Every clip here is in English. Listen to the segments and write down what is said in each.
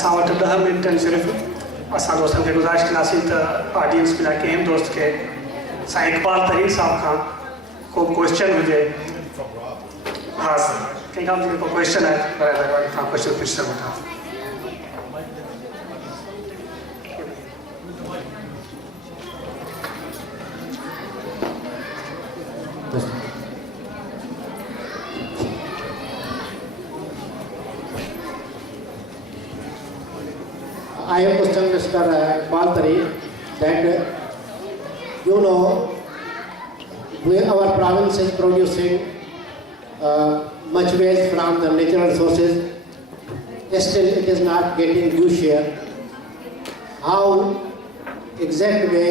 असां वटि 10 मिनटनि सिर्फ़ असां दोस्तनि खे गुज़ारिश कंदासीं त ऑडियंस में कंहिं दोस्त खे साईं इकबाल तरीन साहब खां को क्वेश्चन हुजे हाँ कंहिंखां बि को क्वेश्चन आहे तव्हां क्वेश्चन पुछी सघो था I have questioned Mr. Iqbal Tareen that our province is producing much waste from the natural resources. Still, it is not getting due share. How exact way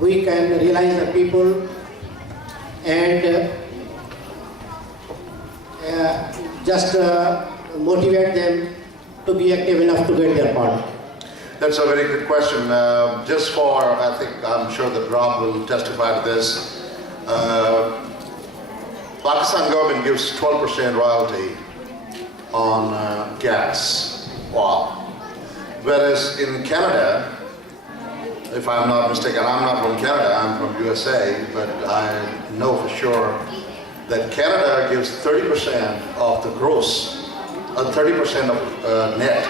we can realize the people and just motivate them to be active enough to get their part? That's a very good question. Just for, I'm sure that Rob will testify to this. Pakistan government gives 12% royalty on gas, oil. Whereas in Canada, if I'm not mistaken, I'm not from Canada, I'm from USA, but I know for sure that Canada gives 30% of the gross, 30% of net,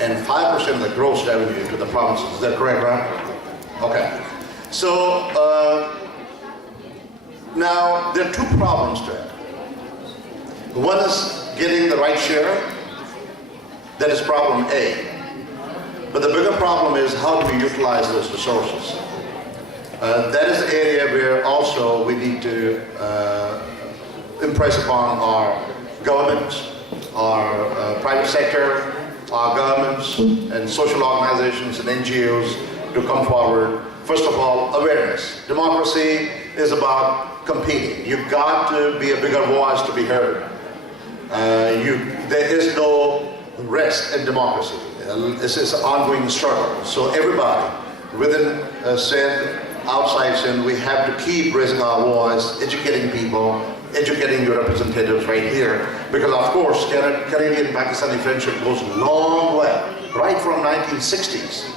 and 5% of the gross revenue to the provinces. Is that correct, right? Okay. So now there are two problems to it. One is getting the right share. That is problem A. But the bigger problem is how do we utilize those resources? That is the area where also we need to impress upon our governments, our private sector, our governments and social organizations and NGOs to come forward. First of all, awareness. Democracy is about competing. You've got to be a bigger voice to be heard. There is no rest in democracy. This is an ongoing struggle. So everybody, within Sindh, outside Sindh, we have to keep raising our voice, educating people, educating your representatives right here. Because of course, Canadian-Pakistani friendship goes a long way, right from 1960s.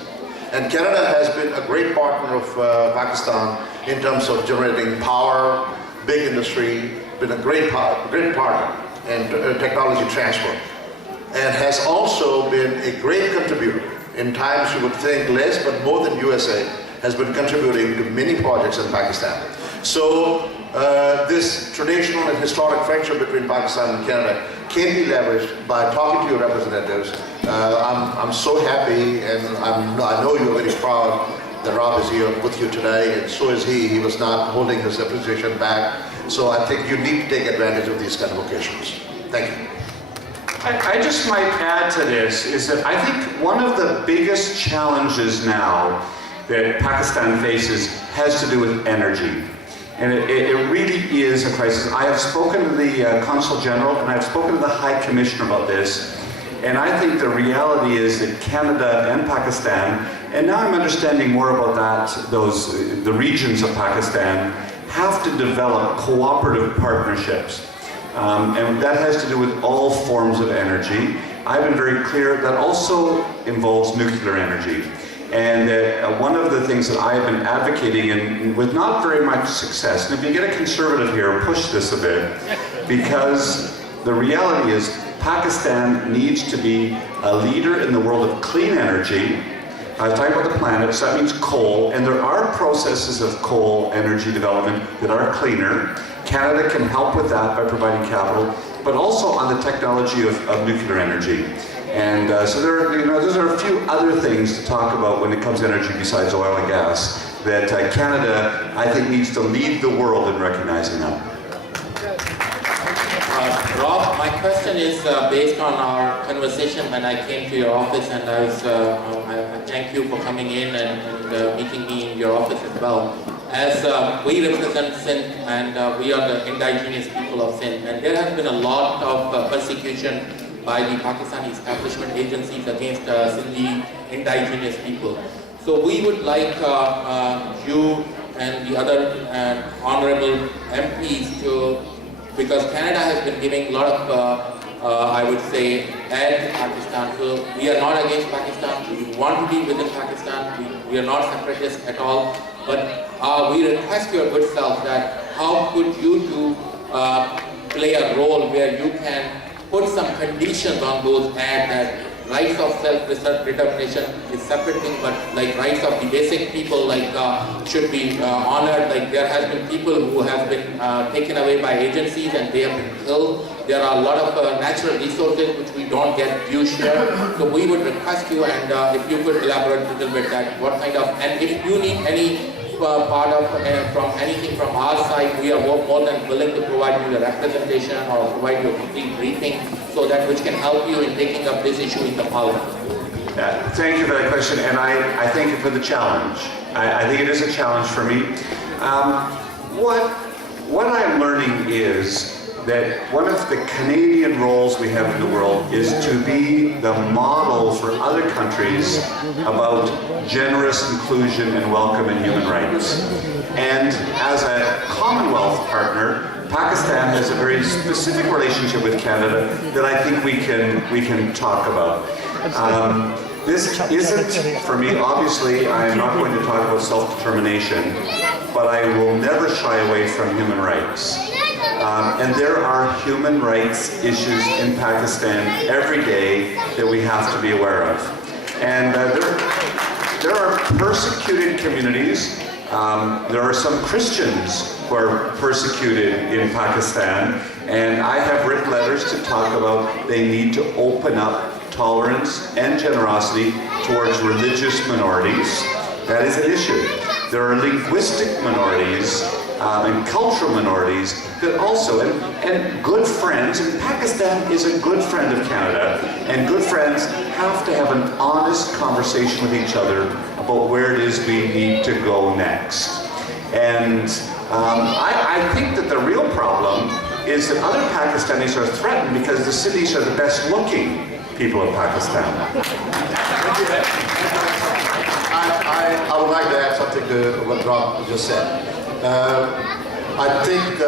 And Canada has been a great partner of Pakistan in terms of generating power, big industry, been a great partner in technology transfer. And has also been a great contributor. In times you would think less, but more than USA, has been contributing to many projects in Pakistan. So this traditional and historic friendship between Pakistan and Canada can be leveraged by talking to your representatives. I'm so happy, and I know you're very proud that Rob is here with you today, and so is he. He was not holding his appreciation back. So I think you need to take advantage of these kind of occasions. Thank you. I just might add to this is that I think one of the biggest challenges now that Pakistan faces has to do with energy. And it really is a crisis. I have spoken to the Consul General and I've spoken to the High Commissioner about this. And I think the reality is that Canada and Pakistan, and now I'm understanding more about that, the regions of Pakistan, have to develop cooperative partnerships. And that has to do with all forms of energy. I've been very clear that also involves nuclear energy. And one of the things that I have been advocating, and with not very much success, and if you get a conservative here, push this a bit, because the reality is Pakistan needs to be a leader in the world of clean energy. I was talking about the planet, so that means coal, and there are processes of coal energy development that are cleaner. Canada can help with that by providing capital, but also on the technology of nuclear energy. And so those are a few other things to talk about when it comes to energy besides oil and gas that Canada, I think, needs to lead the world in recognizing that. Rob, my question is based on our conversation when I came to your office, and I thank you for coming in and meeting me in your office as well. As we represent Sindh, and we are the indigenous people of Sindh, and there has been a lot of persecution by the Pakistani establishment agencies against Sindhi indigenous people. So we would like you and the other honorable MPs to, because Canada has been giving a lot of I would say, add to Pakistan. So we are not against Pakistan. We want to be within Pakistan. We are not separatists at all. But we request your good self that how could you two play a role where you can put some conditions on those ads that rights of self-determination is separate thing, but like rights of the basic people like should be honored. Like there has been people who have been taken away by agencies and they have been killed. There are a lot of natural resources which we don't get due share. So we would request you, and if you could elaborate a little bit that what kind of, and if you need any part of from anything from our side, we are more than willing to provide you the representation or provide you a complete briefing so that which can help you in taking up this issue in the parliament. Yeah, thank you for that question, and I thank you for the challenge. I think it is a challenge for me. What I'm learning is that one of the Canadian roles we have in the world is to be the model for other countries about generous inclusion and welcome and human rights. And as a Commonwealth partner, Pakistan has a very specific relationship with Canada that I think we can talk about. This isn't, for me, obviously, I am not going to talk about self-determination, but I will never shy away from human rights. And there are human rights issues in Pakistan every day that we have to be aware of. And there are persecuted communities. There are some Christians who are persecuted in Pakistan, and I have written letters to talk about they need to open up tolerance and generosity towards religious minorities. That is an issue. There are linguistic minorities and cultural minorities that also, and good friends, and Pakistan is a good friend of Canada, and good friends have to have an honest conversation with each other about where it is we need to go next. And I think that the real problem is that other Pakistanis are threatened because the Sindhis are the best looking people of Pakistan. I would like to add something to what Rob just said. I think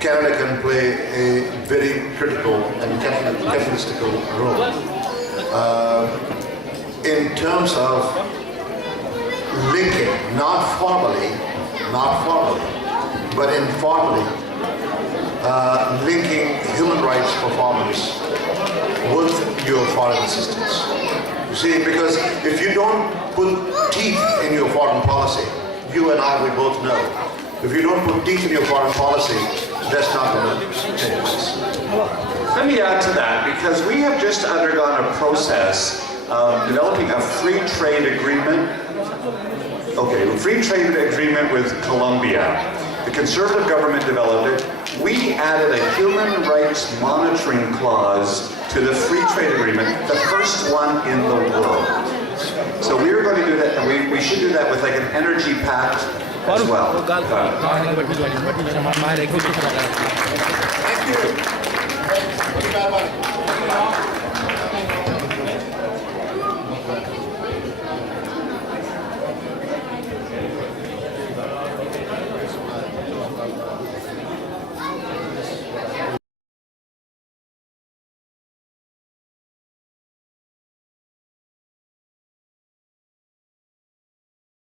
Canada can play a very critical and catalytical role in terms of linking, not formally, but informally, linking human rights performance with your foreign assistance. You see, because if you don't put teeth in your foreign policy, you and I, we both know, if you don't put teeth in your foreign policy, that's not going to take place. Let me add to that, because we have just undergone a process of developing a free trade agreement. Okay, a free trade agreement with Colombia. The Conservative government developed it. We added a human rights monitoring clause to the free trade agreement, the first one in the world. So we are going to do that, and we should do that with like an energy pact as well. Thank you.